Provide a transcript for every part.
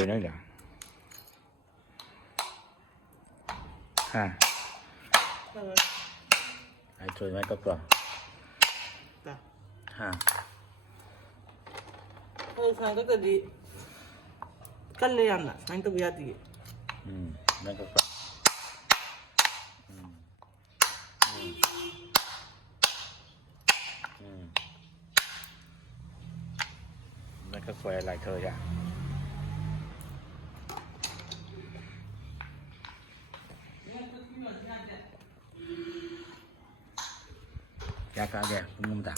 trôi nữa kìa. Ha. Ai trôi mấy cốc rồi. Ha. Sangat tadi kalian lah, sangat biati. Mấy cốc rồi. Mấy cốc khỏe lại thôi à. Ya kagak, umum tak.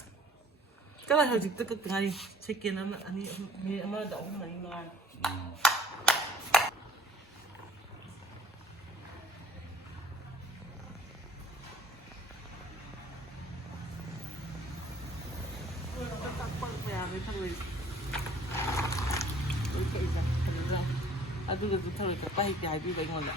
Kalau harus dekat dengan ini, sekian ini amal dah umum ini mana. Aduh, kita tahu kita tahu kita hidup dengan mana.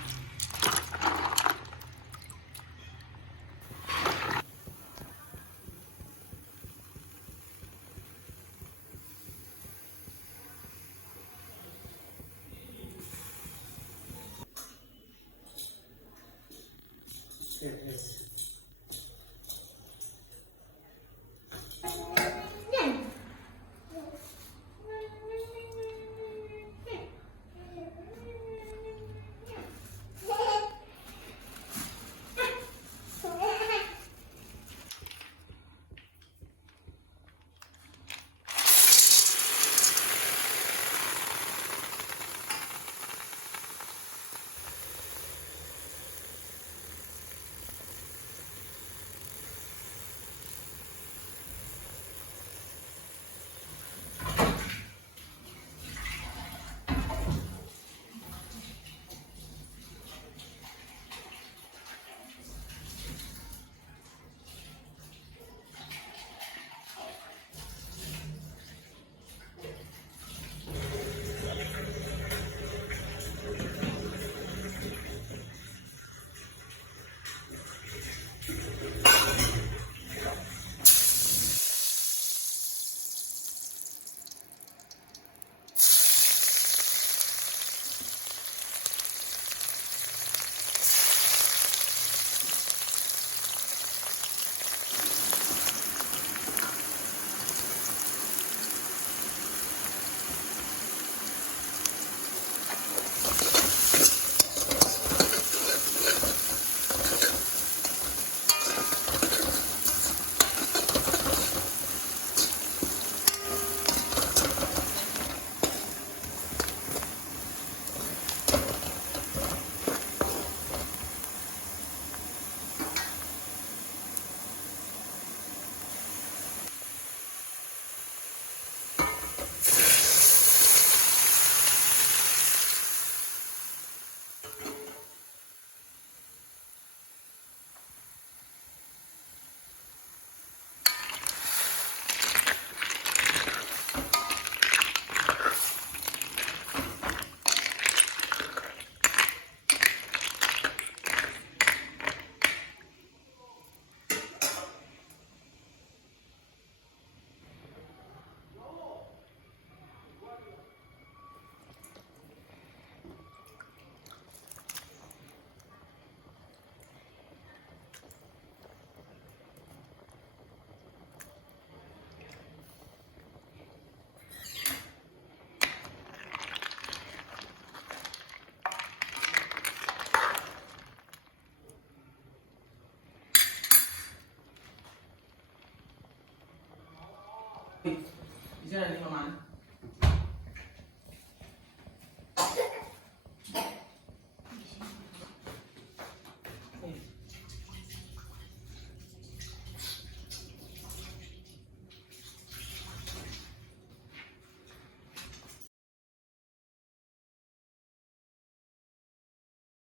Bisa dari mana?